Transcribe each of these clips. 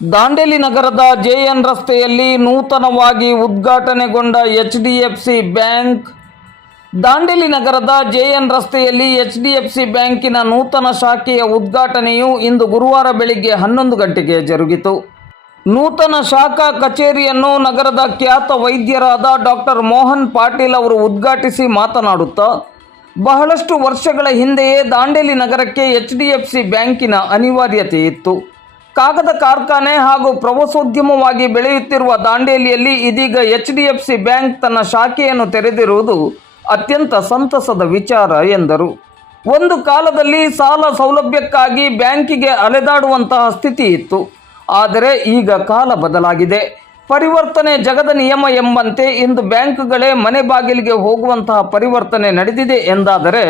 ದಾಂಡೇಲಿ ನಗರದ ಜೆಎನ್ ರಸ್ತೆಯಲ್ಲಿ ನೂತನವಾಗಿ ಉದ್ಘಾಟನೆಗೊಂಡ H D F C bank. Dandeli ನಗರದ ಜೆಎನ್ ರಸ್ತೆಯಲ್ಲಿ ಎಚ್ ಡಿ ಎಫ್ ಸಿ ಬ್ಯಾಂಕಿನ ನೂತನ ಶಾಖೆಯ ಉದ್ಘಾಟನೆಯು ಇಂದು ಗುರುವಾರ ಬೆಳಿಗ್ಗೆ ಹನ್ನೊಂದು ಗಂಟೆಗೆ ಜರುಗಿತು. ನೂತನ ಶಾಖಾ ಕಚೇರಿಯನ್ನು ನಗರದ ಖ್ಯಾತ ವೈದ್ಯರಾದ ಡಾಕ್ಟರ್ ಮೋಹನ್ ಪಾಟೀಲ್ ಅವರು ಉದ್ಘಾಟಿಸಿ ಮಾತನಾಡುತ್ತಾ, ಬಹಳಷ್ಟು ವರ್ಷಗಳ ಹಿಂದೆಯೇ ದಾಂಡೇಲಿ ನಗರಕ್ಕೆ ಎಚ್ ಡಿ ಎಫ್ ಸಿ ಬ್ಯಾಂಕಿನ ಅನಿವಾರ್ಯತೆ ಇತ್ತು. ಕಾಗದ ಕಾರ್ಖಾನೆ ಹಾಗೂ ಪ್ರವಾಸೋದ್ಯಮವಾಗಿ ಬೆಳೆಯುತ್ತಿರುವ ದಾಂಡೇಲಿಯಲ್ಲಿ ಇದೀಗ H D F C bank ತನ್ನ ಶಾಖೆಯನ್ನು ತೆರೆದಿರುವುದು ಅತ್ಯಂತ ಸಂತಸದ ವಿಚಾರ ಎಂದರು. ಒಂದು ಕಾಲದಲ್ಲಿ ಸಾಲ ಸೌಲಭ್ಯಕ್ಕಾಗಿ ಬ್ಯಾಂಕಿಗೆ ಅಲೆದಾಡುವಂತಹ ಸ್ಥಿತಿ ಇತ್ತು. ಆದರೆ ಈಗ ಕಾಲ ಬದಲಾಗಿದೆ. ಪರಿವರ್ತನೆ ಜಗದ ನಿಯಮ ಎಂಬಂತೆ ಇಂದು ಬ್ಯಾಂಕ್ಗಳೇ ಮನೆ ಬಾಗಿಲಿಗೆ ಹೋಗುವಂತಹ ಪರಿವರ್ತನೆ ನಡೆದಿದೆ ಎಂದಾದರೆ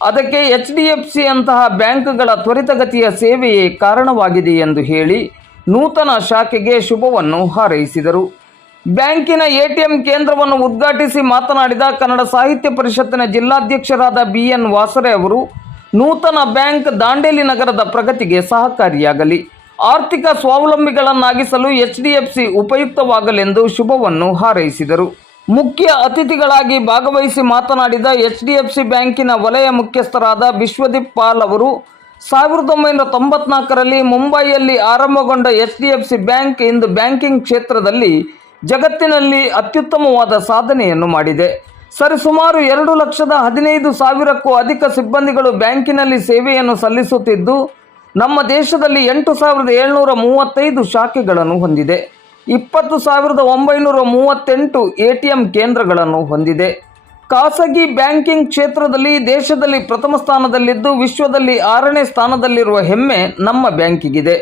ಅದಕ್ಕೆ ಎಚ್ ಡಿ ಎಫ್ ಸಿ ಅಂತಹ ಬ್ಯಾಂಕ್ಗಳ ತ್ವರಿತಗತಿಯ ಸೇವೆಯೇ ಕಾರಣವಾಗಿದೆ ಎಂದು ಹೇಳಿ ನೂತನ ಶಾಖೆಗೆ ಶುಭವನ್ನು ಹಾರೈಸಿದರು. ಬ್ಯಾಂಕಿನ ಎಟಿಎಂ ಕೇಂದ್ರವನ್ನು ಉದ್ಘಾಟಿಸಿ ಮಾತನಾಡಿದ ಕನ್ನಡ ಸಾಹಿತ್ಯ ಪರಿಷತ್ತಿನ ಜಿಲ್ಲಾಧ್ಯಕ್ಷರಾದ ಬಿ ಎನ್ ವಾಸರೆ ಅವರು, ನೂತನ ಬ್ಯಾಂಕ್ ದಾಂಡೇಲಿ ನಗರದ ಪ್ರಗತಿಗೆ ಸಹಕಾರಿಯಾಗಲಿ. ಆರ್ಥಿಕ ಸ್ವಾವಲಂಬಿಗಳನ್ನಾಗಿಸಲು ಎಚ್ ಡಿ ಎಫ್ ಸಿ ಉಪಯುಕ್ತವಾಗಲೆಂದು ಶುಭವನ್ನು ಹಾರೈಸಿದರು. ಮುಖ್ಯ ಅತಿಥಿಗಳಾಗಿ ಭಾಗವಹಿಸಿ ಮಾತನಾಡಿದ ಎಚ್ ಡಿ ಎಫ್ ಸಿ ಬ್ಯಾಂಕಿನ ವಲಯ ಮುಖ್ಯಸ್ಥರಾದ ವಿಶ್ವದೀಪ್ ಪಾಲ್ ಅವರು, ಸಾವಿರದ ಒಂಬೈನೂರ ತೊಂಬತ್ನಾಲ್ಕರಲ್ಲಿ ಮುಂಬೈಯಲ್ಲಿ ಆರಂಭಗೊಂಡ H D F C bank ಇಂದು ಬ್ಯಾಂಕಿಂಗ್ ಕ್ಷೇತ್ರದಲ್ಲಿ ಜಗತ್ತಿನಲ್ಲಿ ಅತ್ಯುತ್ತಮವಾದ ಸಾಧನೆಯನ್ನು ಮಾಡಿದೆ. ಸರಿಸುಮಾರು ಎರಡು ಲಕ್ಷದ ಹದಿನೈದು ಸಾವಿರಕ್ಕೂ ಅಧಿಕ ಸಿಬ್ಬಂದಿಗಳು ಬ್ಯಾಂಕಿನಲ್ಲಿ ಸೇವೆಯನ್ನು ಸಲ್ಲಿಸುತ್ತಿದ್ದು, ನಮ್ಮ ದೇಶದಲ್ಲಿ ಎಂಟು ಸಾವಿರದ ಏಳ್ನೂರ ಮೂವತ್ತೈದು ಶಾಖೆಗಳನ್ನು ಹೊಂದಿದೆ. ಇಪ್ಪತ್ತು ಸಾವಿರದ ಒಂಬೈನೂರ ಮೂವತ್ತೆಂಟು ಎ ಟಿ ಎಂ ಕೇಂದ್ರಗಳನ್ನು ಹೊಂದಿದೆ. ಖಾಸಗಿ ಬ್ಯಾಂಕಿಂಗ್ ಕ್ಷೇತ್ರದಲ್ಲಿ ದೇಶದಲ್ಲಿ ಪ್ರಥಮ ಸ್ಥಾನದಲ್ಲಿದ್ದು ವಿಶ್ವದಲ್ಲಿ ಆರನೇ ಸ್ಥಾನದಲ್ಲಿರುವ ಹೆಮ್ಮೆ ನಮ್ಮ ಬ್ಯಾಂಕಿಗಿದೆ.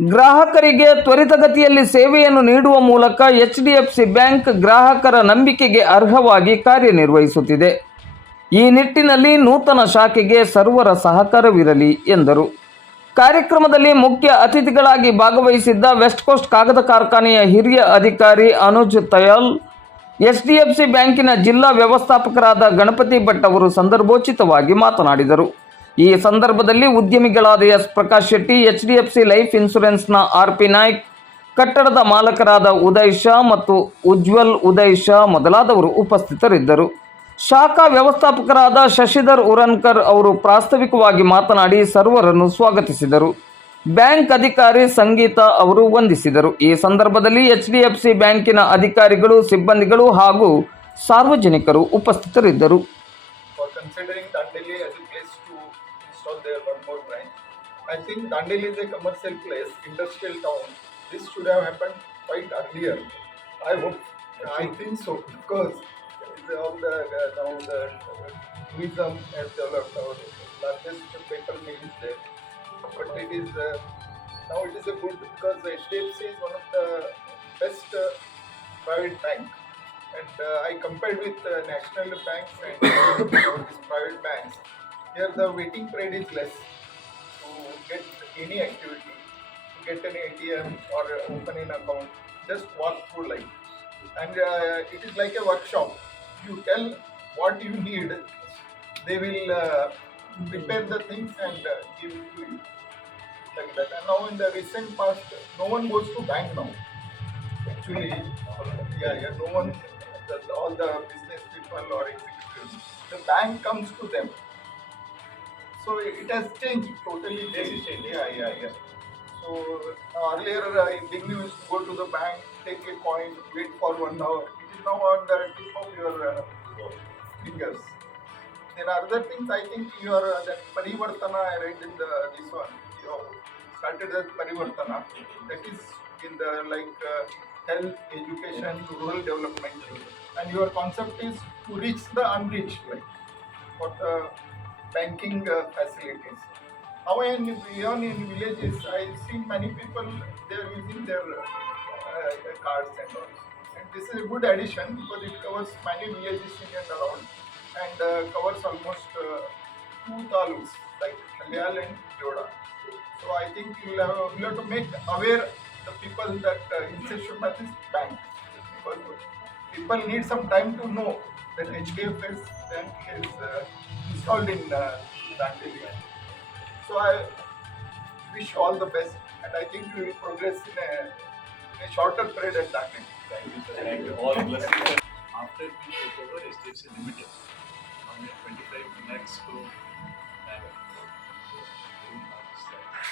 ಗ್ರಾಹಕರಿಗೆ ತ್ವರಿತಗತಿಯಲ್ಲಿ ಸೇವೆಯನ್ನು ನೀಡುವ ಮೂಲಕ H D F C bank ಗ್ರಾಹಕರ ನಂಬಿಕೆಗೆ ಅರ್ಹವಾಗಿ ಕಾರ್ಯನಿರ್ವಹಿಸುತ್ತಿದೆ. ಈ ನಿಟ್ಟಿನಲ್ಲಿ ನೂತನ ಶಾಖೆಗೆ ಸರ್ವರ ಸಹಕಾರವಿರಲಿ ಎಂದರು. ಕಾರ್ಯಕ್ರಮದಲ್ಲಿ ಮುಖ್ಯ ಅತಿಥಿಗಳಾಗಿ ಭಾಗವಹಿಸಿದ್ದ ವೆಸ್ಟ್ ಕೋಸ್ಟ್ ಕಾಗದ ಕಾರ್ಖಾನೆಯ ಹಿರಿಯ ಅಧಿಕಾರಿ ಅನುಜ್ ತಯಾಲ್ ಸಿ ಬ್ಯಾಂಕಿನ ಜಿಲ್ಲಾ ವ್ಯವಸ್ಥಾಪಕರಾದ ಗಣಪತಿ ಭಟ್ ಅವರು ಸಂದರ್ಭೋಚಿತವಾಗಿ ಮಾತನಾಡಿದರು. ಈ ಸಂದರ್ಭದಲ್ಲಿ ಉದ್ಯಮಿಗಳಾದ S Prakash Shetty, H D F C life ಇನ್ಶೂರೆನ್ಸ್ನ R P Naik, ಕಟ್ಟಡದ ಮಾಲಕರಾದ ಉದಯ್ ಶಾ ಮತ್ತು ಉಜ್ವಲ್ ಉದಯ್ ಶಾ ಮೊದಲಾದವರು ಉಪಸ್ಥಿತರಿದ್ದರು. ಶಾಖಾ ವ್ಯವಸ್ಥಾಪಕರಾದ ಶಶಿಧರ್ ಉರನ್ಕರ್ ಅವರು ಪ್ರಾಸ್ತಾವಿಕವಾಗಿ ಮಾತನಾಡಿ ಸರ್ವರನ್ನು ಸ್ವಾಗತಿಸಿದರು. ಬ್ಯಾಂಕ್ ಅಧಿಕಾರಿ ಸಂಗೀತ ಅವರು ವಂದಿಸಿದರು. ಈ ಸಂದರ್ಭದಲ್ಲಿ ಎಚ್ಡಿಎಫ್ಸಿ ಬ್ಯಾಂಕಿನ ಅಧಿಕಾರಿಗಳು, ಸಿಬ್ಬಂದಿಗಳು ಹಾಗೂ ಸಾರ್ವಜನಿಕರು ಉಪಸ್ಥಿತರಿದ್ದರು. All the, uh, now the uh, tourism has developed, our largest paper mill is there. But it is, uh, now it is a good, because HDFC is one of the best uh, private bank. And uh, I compared with uh, national banks and uh, these private banks. Here the waiting period is less to get any activity, to get an ATM or uh, open an account. Just walk through line, and uh, it is like a workshop. You tell what you need, they will uh, prepare the things and uh, give it to you like that. And now in the recent past, no one goes to bank now actually, yeah, yeah, no one, the, all the business people or executives, the bank comes to them. So it has changed totally. Changed. Yeah, yeah, yeah. So earlier, uh, in beginning, you used to go to the bank, take a coin, wait for one hour. It is now on the tip of your uh, fingers. There are other things. I think your uh, that parivartana I read in the this one. You started as parivartana. That is in the like uh, health, education, rural development, and your concept is to reach the unreached, like for the banking uh, facilities. How in beyond in villages, I see many people they are using their uh, cards and all. This is a good addition because it covers many in and around and uh, covers almost uh, two taluks like Kalyal and Joda. So I think will have, have to make aware the people that uh, Institute is bank because people need some time to know that HDFS bank is uh, installed in uh. So I wish all the best, and I think we will progress in a, a shorter period at Dandeli. Thank you, sir. Thank you. All blessings. After we took over HDFC Limited, हमने 25 lakhs crore bank very large size.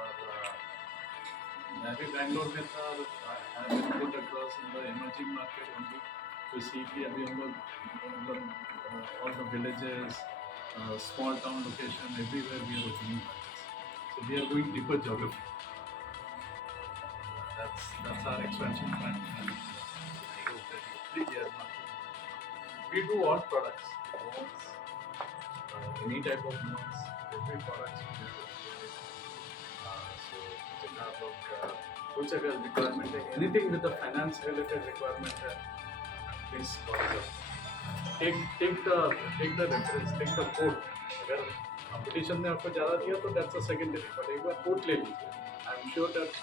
और uh, मैं भी बैंगलोर में था और I have been put across in the emerging market only to see कि अभी हम लोग मतलब uh, all the villages, uh, small town location, everywhere we are opening branches. So we are going deeper geography. That's that's our expansion plan. And I hope that every year market. We do all products, loans, uh, any type of loans, every product we do. Uh, so कुछ आप लोग uh, कुछ अगर requirement है, anything with the finance related requirement है, please call us up. Take take the take the reference, take the code. अगर competition ने आपको ज़्यादा दिया तो that's a secondary. But एक बार code ले लीजिए. I'm sure that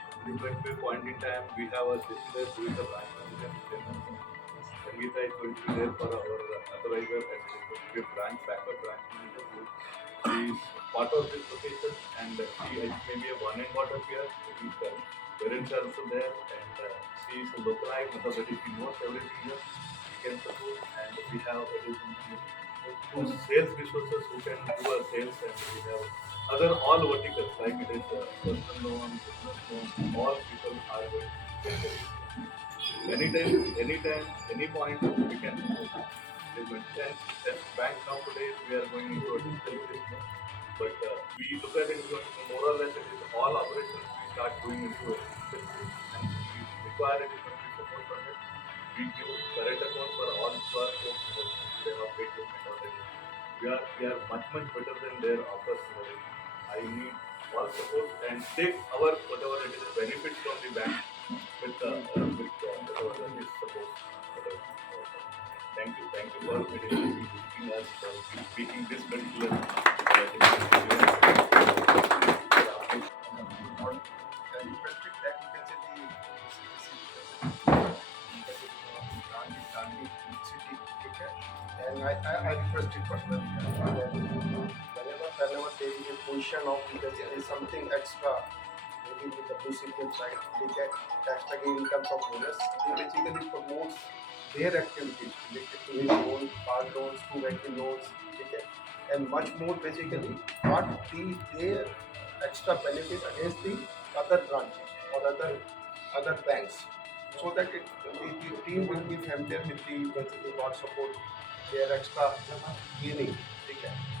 particular point in time we have a sister who is a branch manager. Sangeeta is going to be there for our authorizer and is going to a branch backup branch manager who is part of this location and she is maybe a one and water here. Maybe the parents are also there and uh, she is a localized, matlab that she knows everything here. She can support and we have additional two sales resources who can do our sales and we have other all verticals like it is uh, personal loan, business loan, all people are going to get it. Anytime, anytime, any point we can implement. As bank nowadays we are going into a digital business. But uh, we look at it more or less it is all operations we start doing into a digital business and we require it to support from it. We give current account for all our folks they have paid payment already. We are we are much much better than their offers already. I need all support and take our whatever it is benefit from the bank with uh, uh, with uh, whatever that is support. Thank you, thank you for giving us for speaking this particular. Uh, the. And I, I, I requested personally. Whenever, there is a position of because there is something extra, maybe with the recipient side, they get extra gain income from bonus. They basically promotes their activities related to his loan, car loans, two vehicle loans, okay? And much more basically what the their extra benefit against the other branches or other other banks. So that it, the, the team will be familiar with the basically what support their extra gaining so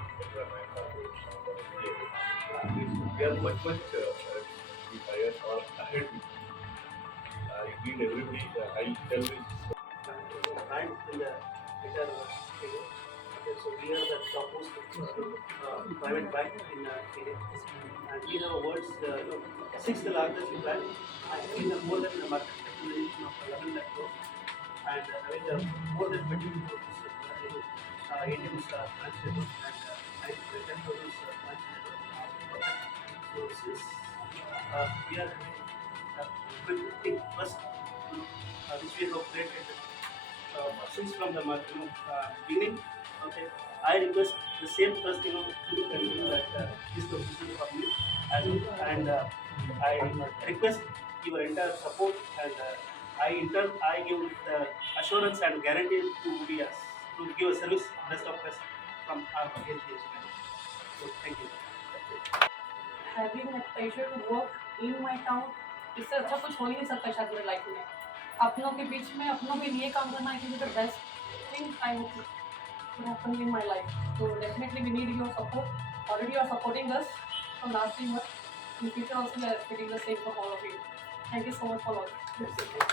We are much much uh, uh, higher or ahead. I need everybody, uh, I tell. Okay, so we are the topmost uh, private bank in uh. And we have world's uh, you know, sixth largest bank and in the more than the market capitalization of 11 lakh crores and uh, having the more than 20 crores uh, uh, ATMs uh, branch network and uh, I think 10 crores uh, we are having uh, which we have created since from the you know, uh, beginning. Okay, I request the same trust, you know, to be continued that uh, this position me as well. and uh, I request your entire support and uh, I inter I give the assurance and guarantee to be us to give a service best of best from our HDFC Bank. So thank you. having that pleasure to work in my town इससे अच्छा कुछ हो ही नहीं सकता शायद मेरे life में अपनों के बीच में अपनों के लिए काम करना is the best thing I would happen in my life so definitely we need your support already you are supporting us from last three months in future also we are expecting the same from all of you thank you so much for watching